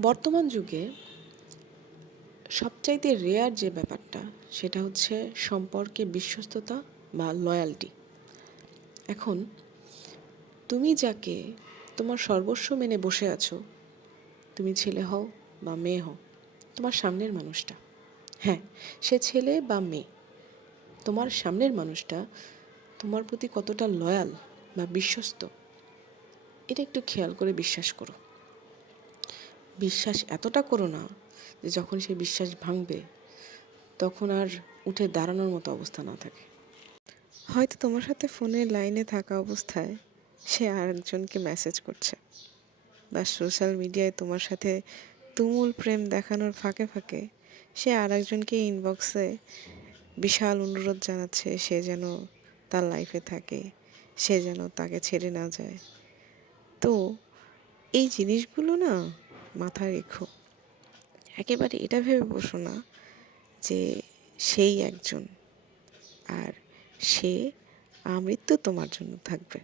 বর্তমান যুগে সবচাইতে রেয়ার যে ব্যাপারটা, সেটা হচ্ছে সম্পর্কে বিশ্বস্ততা বা লয়ালটি এখন, তুমি যাকে তোমার সর্বস্ব মেনে বসে আছো, তুমি ছেলে হও বা মেয়ে হও, তোমার সামনের মানুষটা হ্যাঁ সে ছেলে বা মেয়ে, তোমার সামনের মানুষটা তোমার প্রতি কতটা লয়াল বা বিশ্বস্ত, এটা একটু খেয়াল করে বিশ্বাস করো। বিশ্বাস এতটা করো না যে যখন সে বিশ্বাস ভাঙবে, তখন আর উঠে দাঁড়ানোর মতো অবস্থা না থাকে। হয়তো তোমার সাথে ফোনের লাইনে থাকা অবস্থায় সে আরেকজনকে মেসেজ করছে। বা সোশ্যাল মিডিয়ায় তোমার সাথে তুমুল প্রেম দেখানোর ফাঁকে ফাঁকে সে আরেকজনকে ইনবক্সে বিশাল অনুরোধ জানাচ্ছে সে যেন তার লাইফে থাকে, সে যেন তাকে ছেড়ে না যায়। তো এই জিনিসগুলো না মাথায় রেখো। একেবারে এটা ভেবে বসো না যে সেই একজন আর সে আমৃত্যু তোমার জন্য থাকবে।